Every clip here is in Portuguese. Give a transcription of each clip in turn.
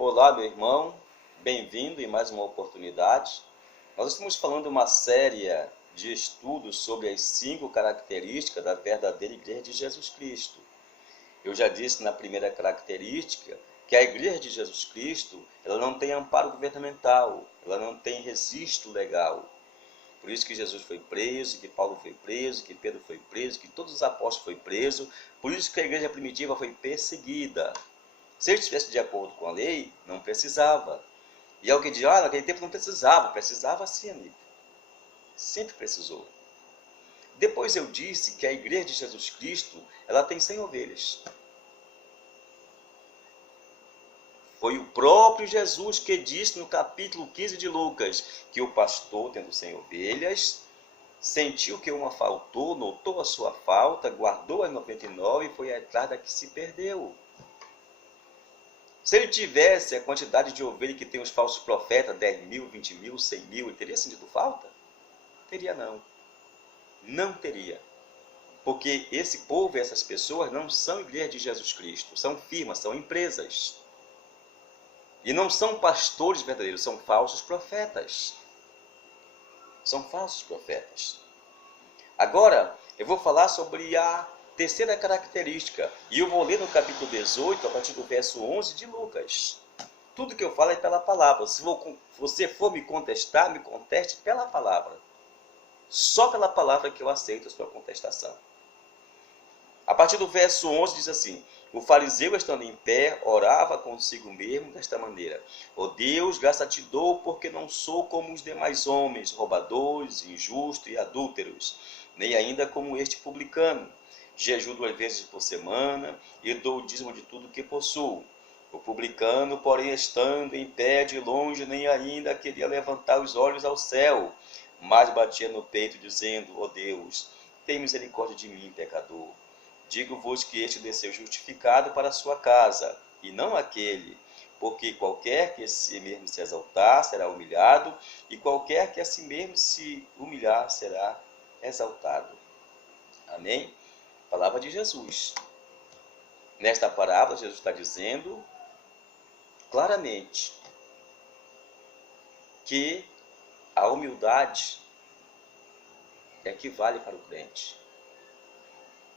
Olá, meu irmão, bem-vindo em mais uma oportunidade. Nós estamos falando de uma série de estudos sobre as 5 características da verdadeira Igreja de Jesus Cristo. Eu já disse na primeira característica que a Igreja de Jesus Cristo ela não tem amparo governamental, ela não tem registro legal. Por isso que Jesus foi preso, que Paulo foi preso, que Pedro foi preso, que todos os apóstolos foram presos. Por isso que a igreja primitiva foi perseguida. Se ele estivesse de acordo com a lei, não precisava. E alguém diz, naquele tempo não precisava. Precisava sim, amigo. Sempre precisou. Depois eu disse que a igreja de Jesus Cristo, ela tem 100 ovelhas. Foi o próprio Jesus que disse no capítulo 15 de Lucas, que o pastor, tendo 100 ovelhas, sentiu que uma faltou, notou a sua falta, guardou as 99 e foi atrás da que se perdeu. Se ele tivesse a quantidade de ovelhas que tem os falsos profetas, 10 mil, 20 mil, 100 mil, ele teria sentido falta? Teria não. Não teria. Porque esse povo e essas pessoas não são igreja de Jesus Cristo, são firmas, são empresas. E não são pastores verdadeiros, são falsos profetas. São falsos profetas. Agora, eu vou falar sobre a terceira característica. E eu vou ler no capítulo 18, a partir do verso 11 de Lucas. Tudo que eu falo é pela palavra. Se você for me contestar, me conteste pela palavra. Só pela palavra que eu aceito a sua contestação. A partir do verso 11 diz assim: o fariseu, estando em pé, orava consigo mesmo desta maneira: ó Deus, graça te dou, porque não sou como os demais homens, roubadores, injustos e adúlteros, nem ainda como este publicano. Jejuo 2 vezes por semana e dou o dízimo de tudo que possuo. O publicano, porém, estando em pé de longe, nem ainda queria levantar os olhos ao céu, mas batia no peito, dizendo: ó Deus, tem misericórdia de mim, pecador. Digo-vos que este desceu justificado para a sua casa, e não aquele, porque qualquer que a si mesmo se exaltar será humilhado, e qualquer que a si mesmo se humilhar será exaltado. Amém? Palavra de Jesus. Nesta parábola, Jesus está dizendo claramente que a humildade é que vale para o crente.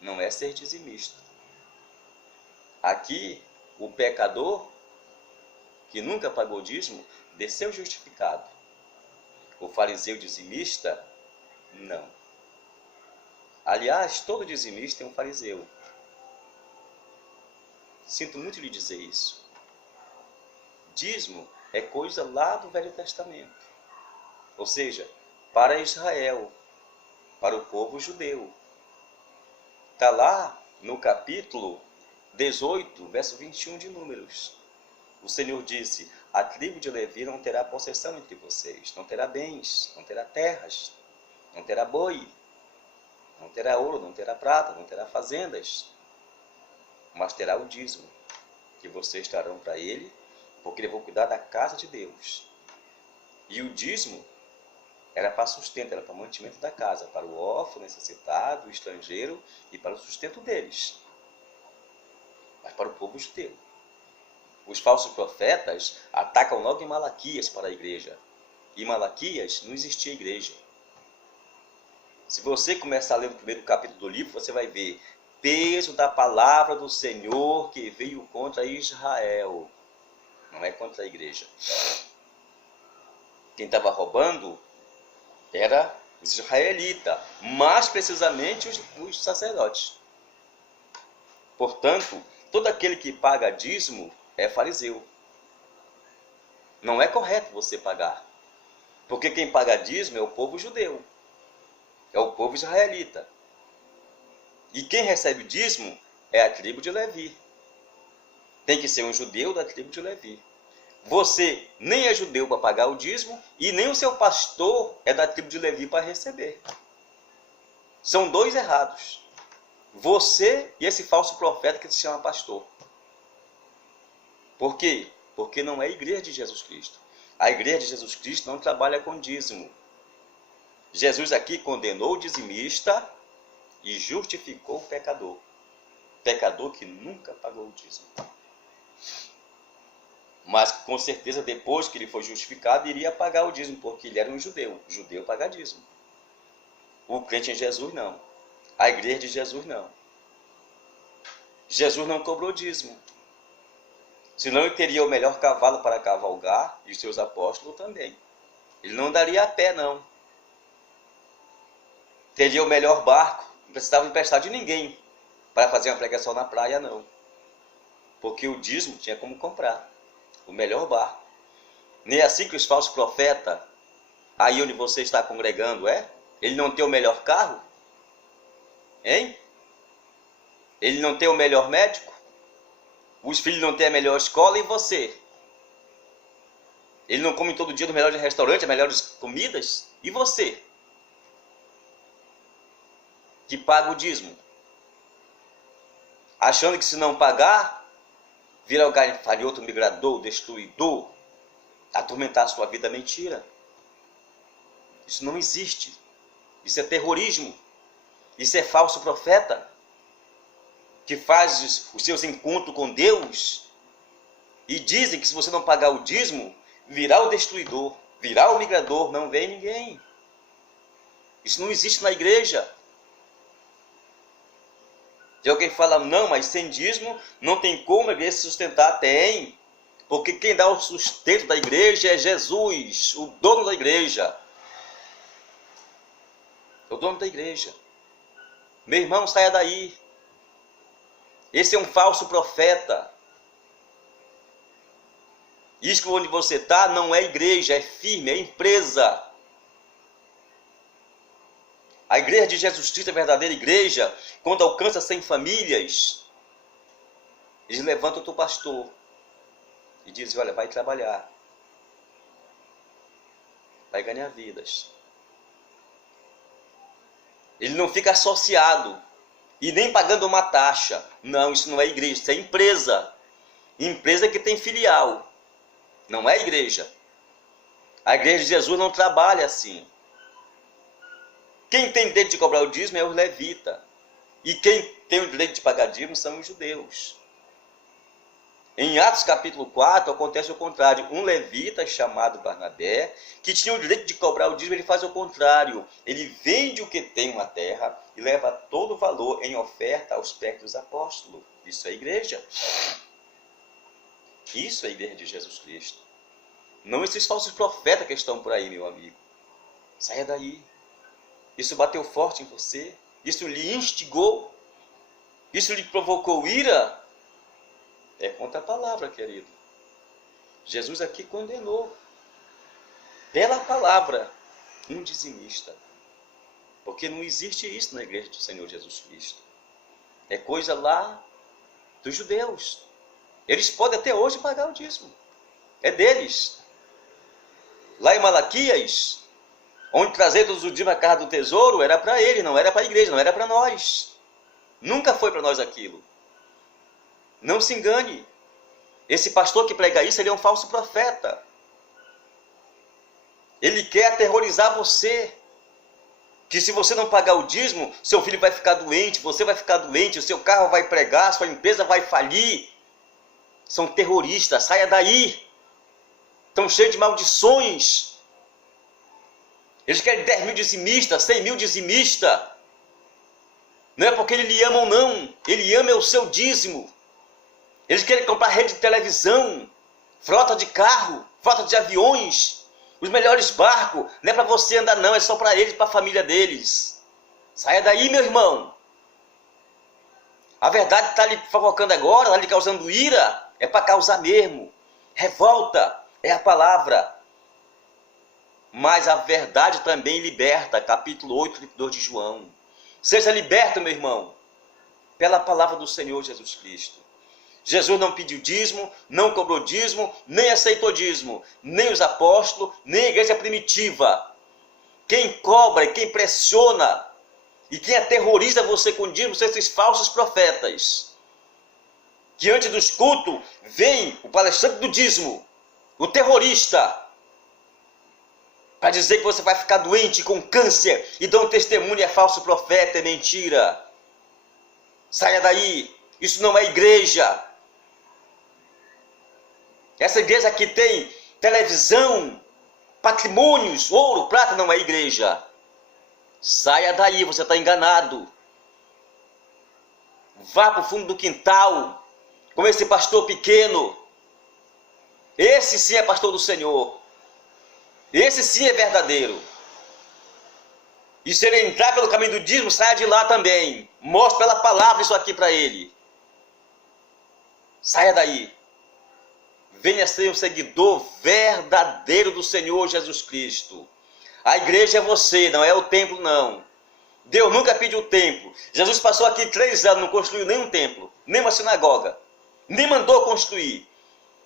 Não é ser dizimista. Aqui, o pecador, que nunca pagou dízimo, desceu justificado. O fariseu dizimista, não. Aliás, todo dizimista é um fariseu. Sinto muito lhe dizer isso. Dízimo é coisa lá do Velho Testamento. Ou seja, para Israel, para o povo judeu. Está lá no capítulo 18, verso 21 de Números. O Senhor disse: a tribo de Levi não terá possessão entre vocês, não terá bens, não terá terras, não terá boi, não terá ouro, não terá prata, não terá fazendas, mas terá o dízimo, que vocês trarão para ele, porque ele vai cuidar da casa de Deus. E o dízimo era para sustento, era para mantimento da casa, para o órfão, necessitado, o estrangeiro e para o sustento deles. Mas para o povo judeu. Os falsos profetas atacam logo em Malaquias para a igreja. Em Malaquias não existia igreja. Se você começar a ler o primeiro capítulo do livro, você vai ver peso da palavra do Senhor que veio contra Israel. Não é contra a igreja. Quem estava roubando era os israelitas, mais precisamente os sacerdotes. Portanto, todo aquele que paga dízimo é fariseu. Não é correto você pagar. Porque quem paga dízimo é o povo judeu. É o povo israelita. E quem recebe dízimo é a tribo de Levi. Tem que ser um judeu da tribo de Levi. Você nem é judeu para pagar o dízimo e nem o seu pastor é da tribo de Levi para receber. São dois errados. Você e esse falso profeta que se chama pastor. Por quê? Porque não é a igreja de Jesus Cristo. A igreja de Jesus Cristo não trabalha com dízimo. Jesus aqui condenou o dizimista e justificou o pecador. Pecador que nunca pagou o dízimo. Mas com certeza depois que ele foi justificado, iria pagar o dízimo, porque ele era um judeu. O judeu paga dízimo. O crente em Jesus não. A igreja de Jesus não. Jesus não cobrou dízimo. Senão ele teria o melhor cavalo para cavalgar, e os seus apóstolos também. Ele não andaria a pé, não. Teria o melhor barco, não precisava emprestar de ninguém para fazer uma pregação na praia, não. Porque o dízimo tinha como comprar o melhor barco. Nem assim que os falsos profetas, aí onde você está congregando, ele não tem o melhor carro? Hein? Ele não tem o melhor médico? Os filhos não têm a melhor escola, e você? Ele não come todo dia no melhor restaurante, as melhores comidas? E você? Que paga o dízimo. Achando que se não pagar, vira o gafanhoto, migrador, destruidor, atormentar a sua vida. Mentira. Isso não existe. Isso é terrorismo. Isso é falso profeta, que faz os seus encontros com Deus e dizem que se você não pagar o dízimo, virá o destruidor, virá o migrador, não vem ninguém. Isso não existe na igreja. E alguém fala, não, mas sem dízimo não tem como a igreja se sustentar. Tem, porque quem dá o sustento da igreja é Jesus, o dono da igreja. É o dono da igreja. Meu irmão, saia daí. Esse é um falso profeta. Isso onde você está não é igreja, é firme, é empresa. A igreja de Jesus Cristo, a verdadeira igreja, quando alcança 100 famílias, eles levantam o teu pastor e dizem, olha, vai trabalhar, vai ganhar vidas. Ele não fica associado e nem pagando uma taxa. Não, isso não é igreja, isso é empresa. Empresa que tem filial, não é igreja. A igreja de Jesus não trabalha assim. Quem tem direito de cobrar o dízimo é os levitas. E quem tem o direito de pagar dízimo são os judeus. Em Atos capítulo 4 acontece o contrário. Um levita chamado Barnabé, que tinha o direito de cobrar o dízimo, ele faz o contrário. Ele vende o que tem uma terra e leva todo o valor em oferta aos pés dos apóstolos. Isso é igreja. Isso é a igreja de Jesus Cristo. Não esses falsos profetas que estão por aí, meu amigo. Saia daí. Isso bateu forte em você? Isso lhe instigou? Isso lhe provocou ira? É contra a palavra, querido. Jesus aqui condenou, pela palavra, um dizimista. Porque não existe isso na igreja do Senhor Jesus Cristo. É coisa lá dos judeus. Eles podem até hoje pagar o dízimo. É deles. Lá em Malaquias, onde trazer todos os dias a casa do tesouro, era para ele, não era para a igreja, não era para nós. Nunca foi para nós aquilo. Não se engane. Esse pastor que prega isso, ele é um falso profeta. Ele quer aterrorizar você. Que se você não pagar o dízimo, seu filho vai ficar doente, você vai ficar doente, o seu carro vai pregar, sua empresa vai falir. São terroristas, saia daí. Estão cheios de maldições. Eles querem 10 mil dizimistas, 100 mil dizimistas. Não é porque eles lhe amam, não. Ele ama o seu dízimo. Eles querem comprar rede de televisão, frota de carro, frota de aviões, os melhores barcos. Não é para você andar, não. É só para eles e para a família deles. Saia daí, meu irmão. A verdade está lhe provocando agora, está lhe causando ira. É para causar mesmo. Revolta é a palavra. Mas a verdade também liberta, capítulo 8, 32 de João. Seja liberto, meu irmão, pela palavra do Senhor Jesus Cristo. Jesus não pediu dízimo, não cobrou dízimo, nem aceitou dízimo, nem os apóstolos, nem a igreja primitiva. Quem cobra e quem pressiona e quem aterroriza você com dízimo são esses falsos profetas. Que antes dos cultos vem o palestrante do dízimo, o terrorista, para dizer que você vai ficar doente com câncer e dá um testemunho, é falso profeta, é mentira. Saia daí, isso não é igreja. Essa igreja aqui tem televisão, patrimônios, ouro, prata, não é igreja. Saia daí, você está enganado. Vá para o fundo do quintal, com esse pastor pequeno. Esse sim é pastor do Senhor. Esse sim é verdadeiro. E se ele entrar pelo caminho do dízimo, saia de lá também. Mostre pela palavra isso aqui para ele. Saia daí. Venha ser um seguidor verdadeiro do Senhor Jesus Cristo. A igreja é você, não é o templo, não. Deus nunca pediu templo. Jesus passou aqui 3 anos, não construiu nenhum templo, nem uma sinagoga, nem mandou construir.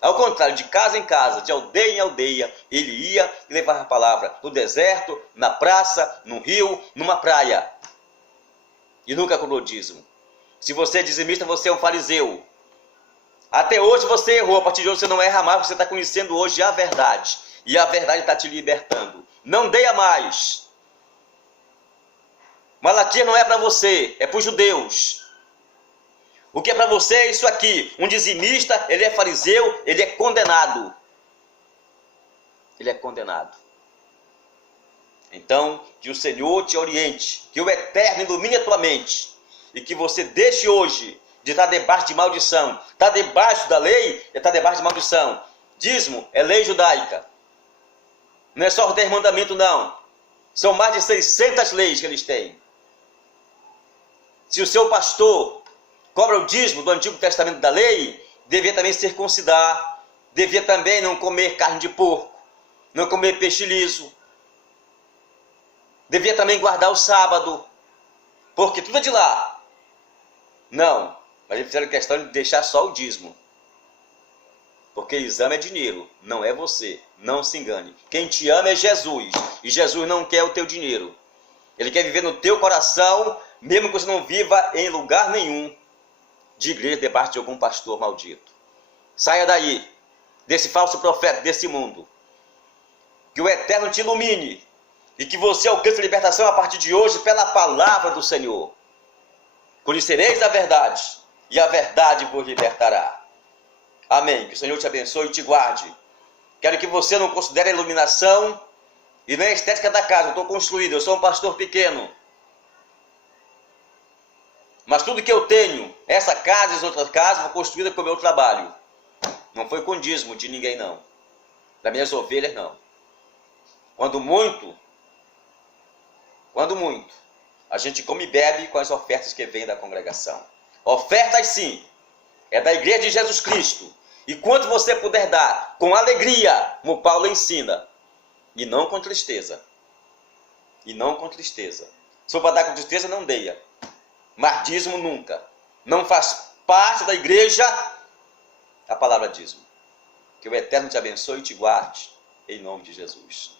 Ao contrário, de casa em casa, de aldeia em aldeia, ele ia e levava a palavra no deserto, na praça, no rio, numa praia. E nunca cobrou dízimo. Se você é dizimista, você é um fariseu. Até hoje você errou, a partir de hoje você não erra mais, porque você está conhecendo hoje a verdade. E a verdade está te libertando. Não deia mais. Malaquias não é para você, é para os judeus. O que é para você é isso aqui. Um dizimista, ele é fariseu, ele é condenado. Ele é condenado. Então, que o Senhor te oriente, que o Eterno ilumine a tua mente, e que você deixe hoje de estar debaixo de maldição. Está debaixo da lei, está debaixo de maldição. Dízimo é lei judaica. Não é só o 10 mandamentos, não. São mais de 600 leis que eles têm. Se o seu pastor cobra o dízimo do Antigo Testamento da lei, devia também circuncidar, devia também não comer carne de porco, não comer peixe liso, devia também guardar o sábado, porque tudo é de lá. Não, mas eles fizeram questão de deixar só o dízimo. Porque exame é dinheiro, não é você. Não se engane. Quem te ama é Jesus. E Jesus não quer o teu dinheiro. Ele quer viver no teu coração, mesmo que você não viva em lugar nenhum de igreja debaixo de algum pastor maldito. Saia daí, desse falso profeta, desse mundo. Que o Eterno te ilumine. E que você alcance a libertação a partir de hoje pela palavra do Senhor. Conhecereis a verdade, e a verdade vos libertará. Amém. Que o Senhor te abençoe e te guarde. Quero que você não considere a iluminação e nem a estética da casa. Eu estou construído, eu sou um pastor pequeno. Mas tudo que eu tenho, essa casa e as outras casas, foi construída com o meu trabalho. Não foi com dízimo de ninguém, não. Das minhas ovelhas, não. Quando muito, a gente come e bebe com as ofertas que vêm da congregação. Ofertas, sim, é da igreja de Jesus Cristo. E quanto você puder dar, com alegria, como Paulo ensina, e não com tristeza. E não com tristeza. Se for para dar com tristeza, não deia. Mas dízimo nunca. Não faz parte da igreja a palavra dízimo. Que o Eterno te abençoe e te guarde, em nome de Jesus.